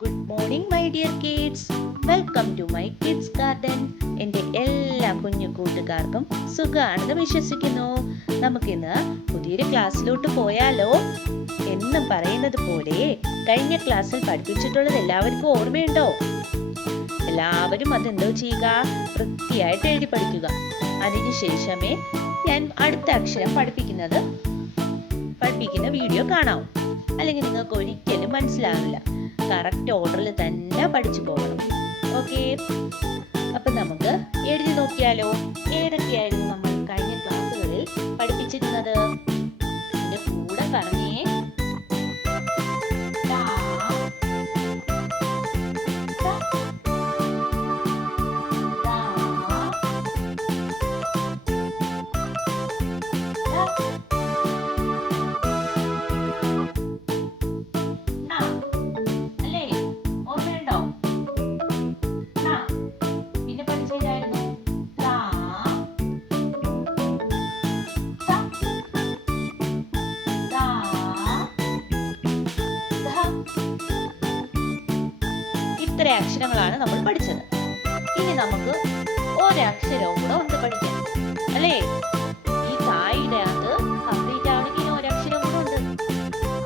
Good morning my dear kids. Welcome to my kids garden. എൻ്റെ എല്ലാ കുഞ്ഞു കൂട്ടുകാർക്കും സുഖമാണെന്ന് വിശ്വസിക്കുന്നു. നമുക്കിന്ന് പുതിയൊരു ക്ലാസ്സിലോട്ട് പോയാലോ? എന്നും പറയുന്നത് പോലെ കഴിഞ്ഞ ക്ലാസ്സിൽ പഠിപ്പിച്ചിട്ടുള്ളത് എല്ലാവർക്കും ഓർമ്മയുണ്ടോ? എല്ലാവരും അതെന്തോ ചെയ്യുക, വൃത്തിയായിട്ട് എഴുതി പഠിക്കുക. അതിനുശേഷമേ ഞാൻ അടുത്ത അക്ഷരം പഠിപ്പിക്കുന്ന വീഡിയോ കാണാവൂ. അല്ലെങ്കിൽ നിങ്ങൾക്ക് ഒരിക്കലും മനസ്സിലാവില്ല. കറക്റ്റ് ഓർഡറിൽ തന്നെ പഠിച്ചു പോകണം. ഓക്കെ, അപ്പൊ നമുക്ക് എഴുതി നോക്കിയാലോ? ഏതൊക്കെയായിരുന്നു നമ്മൾ കഴിഞ്ഞ ക്ലാസ്സുകളിൽ പഠിപ്പിച്ചിരുന്നത്? എന്റെ കൂടെ പറഞ്ഞേ. ഇത്ര അക്ഷരങ്ങളാണ് നമ്മൾ പഠിച്ചത്. ഇനി നമുക്ക് ഒരക്ഷരവും കൂടെ ഉണ്ട് പഠിക്കാൻ, അല്ലേ? ഈ തായുടെ അത് കംപ്ലീറ്റ് ആവണമെങ്കിൽ ഒരക്ഷരം കൂടെ ഉണ്ട്.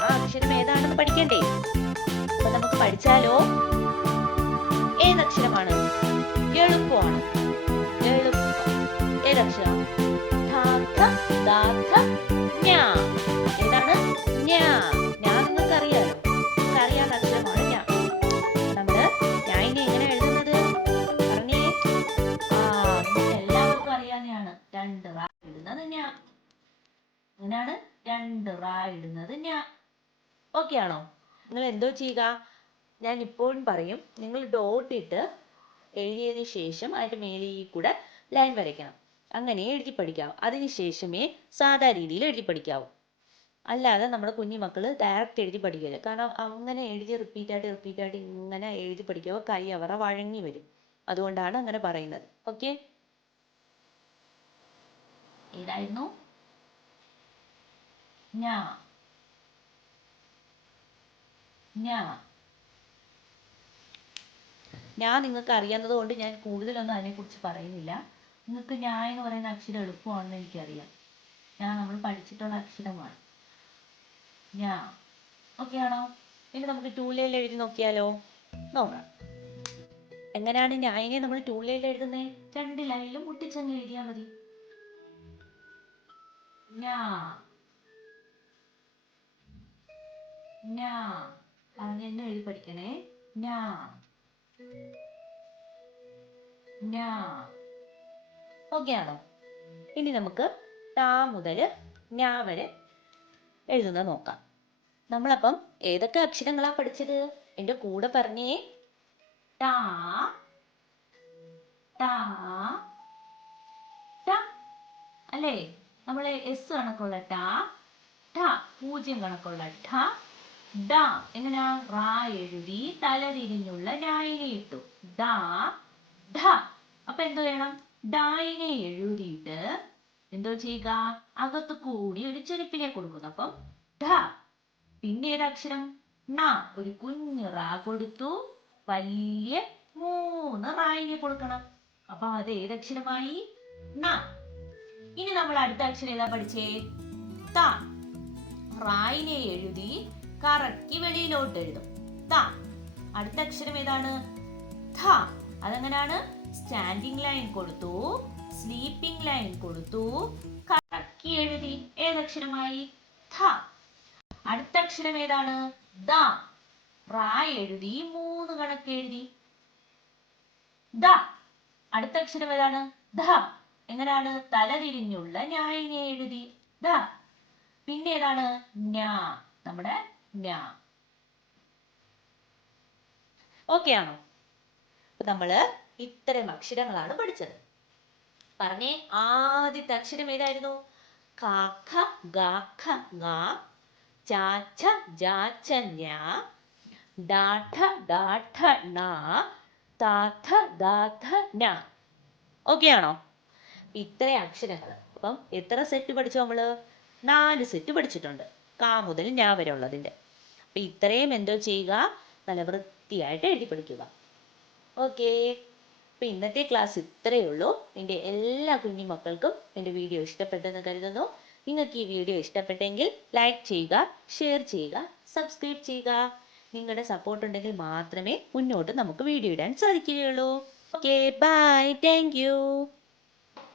ആ അക്ഷരം ഏതാണെന്ന് പഠിക്കണ്ടേ? അപ്പൊ നമുക്ക് പഠിച്ചാലോ? ഏതക്ഷരമാണ്? എളുപ്പമാണ്. ഏതക്ഷരം? ഏതാണ്? ഞാൻ നിങ്ങൾക്ക് അറിയാലോ. അറിയാത്ത അക്ഷരമാണ് ഞാൻ. നമ്മള് ഞാനിനെ എങ്ങനെ എഴുതുന്നത് പറഞ്ഞേ? എല്ലാവർക്കും അറിയാവുന്നതാണ്. രണ്ട് റാ ഇടുന്നത് ഞാൻ. അങ്ങനെയാണ് രണ്ട് റാ ഇടുന്നത് ഞാൻ. ഓക്കെ ആണോ? നിങ്ങൾ എന്തോ ചെയ്യുക? ഞാൻ ഇപ്പോഴും പറയും, നിങ്ങൾ ഡോട്ട് ഇട്ട് എഴുതിയതിനു ശേഷം അതിന്റെ മേലെ കൂടെ ലൈൻ വരയ്ക്കണം. അങ്ങനെ എഴുതി പഠിക്കാവൂ. അതിനുശേഷമേ സാധാ രീതിയിൽ എഴുതി പഠിക്കാവൂ. അല്ലാതെ നമ്മുടെ കുഞ്ഞുമക്കള് ഡയറക്റ്റ് എഴുതി പഠിക്കില്ല. കാരണം അങ്ങനെ എഴുതി റിപ്പീറ്റായിട്ട് ഇങ്ങനെ എഴുതി പഠിക്കുമ്പോൾ കൈ അവരെ വഴങ്ങി വരും. അതുകൊണ്ടാണ് അങ്ങനെ പറയുന്നത്. ഓക്കെ, ഏതായിരുന്നു? ഞാൻ നിങ്ങൾക്ക് അറിയാവുന്നത് കൊണ്ട് ഞാൻ കൂടുതലൊന്നും അതിനെക്കുറിച്ച് പറയുന്നില്ല. നിങ്ങൾക്ക് ഞാൻ എന്ന് പറയുന്ന അക്ഷരം എളുപ്പമാണെന്ന് എനിക്കറിയാം. നമ്മൾ പഠിച്ചിട്ടുള്ള അക്ഷരമാണ് ഞാൻ. ഓക്കെ ആണോ? ഇനി നമുക്ക് ടൂ ലൈനിൽ എഴുതി നോക്കിയാലോ? നോക്കാം. എങ്ങനെയാണ് ഞാനെ നമ്മൾ ടൂ ലൈനിൽ എഴുതുന്നത്? രണ്ട് ലൈനിലും മുട്ടിച്ചങ്ങ് എഴുതിയാൽ മതി. പറഞ്ഞ് തന്നെ എഴുതി പഠിക്കണേ. ഓക്കെ ആണോ? ഇനി നമുക്ക് ടാ മുതൽ ഞാ വരെ എഴുതുന്നത് നോക്കാം. നമ്മളപ്പം ഏതൊക്കെ അക്ഷരങ്ങളാ പഠിച്ചത്? എൻ്റെ കൂടെ പറഞ്ഞേ. ടാ, ടാ, ട, അല്ലേ? നമ്മളെ എസ് കണക്കുള്ള ടാ, ഠ പൂജ്യം കണക്കുള്ള ഠ, ഡ എങ്ങനെയാ? റാ എഴുതി തലതിരിഞ്ഞുള്ള ഞായിനെ ഇട്ടു. ഡ, ഢ. അപ്പൊ എന്തോ ചെയ്യണം? ഡായിനെ എഴുതിയിട്ട് എന്തോ ചെയ്യുക? അകത്ത് കൂടി ഒരു ചെരുപ്പിനെ കൊടുക്കുന്നു. അപ്പം ഢ. പിന്നെ ഏതക്ഷരം? ണ. ഒരു കുഞ്ഞു റാ കൊടുത്തു. വലിയ മൂന്ന് റായിനെ കൊടുക്കണം. അപ്പൊ അത് ഏതക്ഷരമായി? ണ. ഇനി നമ്മൾ അടുത്ത അക്ഷരം ഏതാ പഠിച്ചേ? ത. റായിനെ എഴുതി കറക്കി വെളിയിലോട്ട് എഴുതും. ത. അടുത്ത അക്ഷരം ഏതാണ്? ധ. അതെങ്ങനെയാണ്? സ്റ്റാൻഡിങ് ലൈൻ കൊടുത്തു, സ്ലീപ്പിംഗ് ലൈൻ കൊടുത്തു, കറക്കി എഴുതി. ഏതക്ഷരമായി? ധ. അടുത്ത അക്ഷരം ഏതാണ്? ദ. റാ എഴുതി മൂന്ന് കണക്ക് എഴുതി. ദ. അടുത്ത അക്ഷരം ഏതാണ്? ധ. എങ്ങനെയാണ്? തലതിരിഞ്ഞുള്ള ഞായിനെ എഴുതി. ദ. പിന്നെ ഏതാണ്? ഞാ. നമ്മുടെ ഞാ. ഓക്കെ ആണോ? നമ്മള് ഇത്തരം അക്ഷരങ്ങളാണ് പഠിച്ചത്. പറഞ്ഞേ, ആദ്യത്തെ അക്ഷരം ഏതായിരുന്നു? ക, ഖ, ഗ, ഘ, ങ, ച, ഛ, ജ, ഛ, ഞ, ഡ, ഠ, ഡ, ഠ, ണ, ത, ഥ, ദ, ഥ, ന. ഓക്കെ ആണോ? ഇത്രയും അക്ഷരങ്ങൾ. അപ്പം എത്ര സെറ്റ് പഠിച്ചു നമ്മള്? 4 സെറ്റ് പഠിച്ചിട്ടുണ്ട്. ക മുതൽ ഞാ വരെ ഉള്ളതിന്റെ. അപ്പൊ ഇത്രയും എന്തോ ചെയ്യുക? നല്ല വൃത്തിയായിട്ട് എഴുതി പഠിക്കുക. ഓക്കേ, അപ്പോൾ ഇന്നത്തെ ക്ലാസ് ഇത്രയേ ഉള്ളൂ. എൻ്റെ എല്ലാ കുഞ്ഞു മക്കൾക്കും എൻ്റെ വീഡിയോ ഇഷ്ടപ്പെട്ടെന്ന് കരുതുന്നു. നിങ്ങൾക്ക് ഈ വീഡിയോ ഇഷ്ടപ്പെട്ടെങ്കിൽ ലൈക്ക് ചെയ്യുക, ഷെയർ ചെയ്യുക, സബ്സ്ക്രൈബ് ചെയ്യുക. നിങ്ങളുടെ സപ്പോർട്ട് ഉണ്ടെങ്കിൽ മാത്രമേ മുന്നോട്ട് നമുക്ക് വീഡിയോ ഇടാൻ സാധിക്കുകയുള്ളൂ. Okay, bye, thank U.